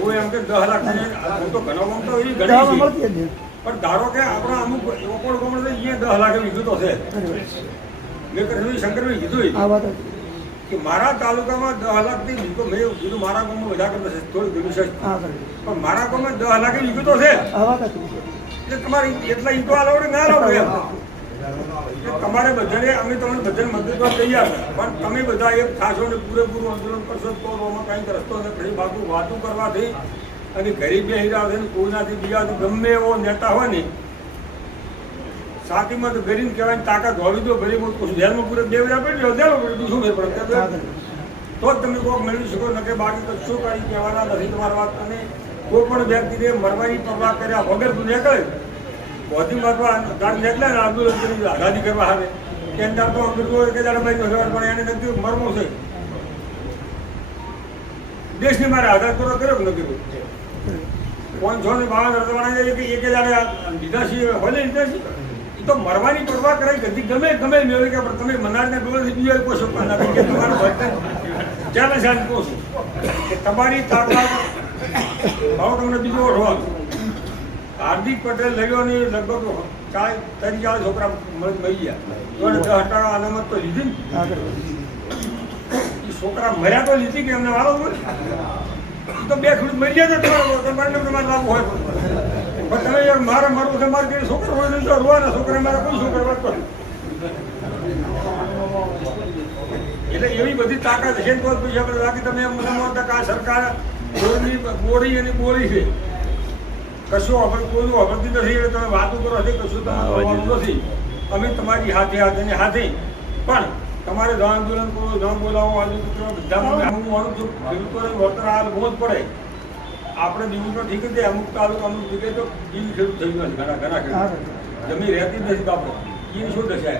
કોઈ એમ કે 10 લાખ હું તો ઘણો ગમતો એવી ઘણી છે પણ ધારો કે આપણા અમુક ઓપડ ગમણ તો અહીંયા 10 લાખ લીધું તો છે મેં કીધું શંકરભાઈ કીધું કે મારા તાલુકામાં 10 લાખથી લીધો મેં કીધું મારા ગામમાં વધારે કરતા છે થોડું ઘણું છે પણ મારા ગામમાં 10 લાખે લીધું તો છે એટલે તમારે એટલા ઈંટો આલવડે ના લાવો એમ તમારે બધાને અમે તમને બધાને મદદ કરવા તૈયાર પણ તમે બધા એક થાશો ને પૂરેપૂરું આંદોલન કરશો તો આમાં કાંઈ રસ્તો નથી બાકી વાતું કરવાથી અને ગરીબ બેસી રહ્યા છે કોઈનાથી બીજાથી ગમે એવો નેતા હોય ને સાતીમાં તો ગરીબ કહેવાય તાકાત હોવી તો ગરીબ જેલમાં પૂરે દેવડા પડી જેલો પડી શું પડે તો જ તમે કોઈક મેળવી શકો ન કે બાકી કશું કાંઈ કહેવાના નથી તમારા વાત અને કોઈ પણ વ્યક્તિને મરવાની પરવા કર્યા વગર તું નીકળે બધી મરવા ગાડી નીકળે ને આંદોલન કરી આઝાદી કરવા આવે કે અંદર તો અમૃત કે દાડા ભાઈ પણ એને નથી મરવું છે દેશની મારે આઝાદ કરો કર્યો કે નથી 552 રજવાડા કે એક હજાર લીધા છીએ ભલે લીધા છે એ તો મરવાની પરવા કરાય ગતિ ગમે મેળવી કે તમે મનારને ડોળથી બીજો કોઈ શકતા નથી કે તમારું વર્તન ચાલે સાહેબ કહું છું કે તમારી તાકાત ભાવ તમને બીજો રોલ હાર્દિક પટેલ લડ્યો ને લગભગ 40 છોકરા મળી ગયા તો 10% અનામત તો લીધી ને એ છોકરા મર્યા તો લીધી કે એમને વાળો હોય તો બે ખેડૂત મરી જાય તમારે લાભ હોય પણ તમે યાર મારે મરવું છે મારે કઈ છોકરો હોય તો રોવાના છોકરા મારે કોઈ છોકરા વાત કરે એટલે એવી બધી તાકાત છે તો બાકી તમે એમ સમજતા કે આ સરકાર બોરી અને બોરી છે કશું આપણે કોઈ અભરતી નથી એટલે તમે વાતો કરો છો કશું તમારું નથી અમે તમારી હાથે પણ તમારે આંદોલન કરો ન બોલાવો બધા ખેડૂતોને વળતર હાલ બહુ જ પડે આપણે બીજું તો ઠીક છે અમુક તાલુકા અમુક જગ્યાએ તો બિલ ખેડૂત થઈ ગયો છે ઘણા ખેડૂત જમીન રહેતી જ નથી બાપો એ શું દશા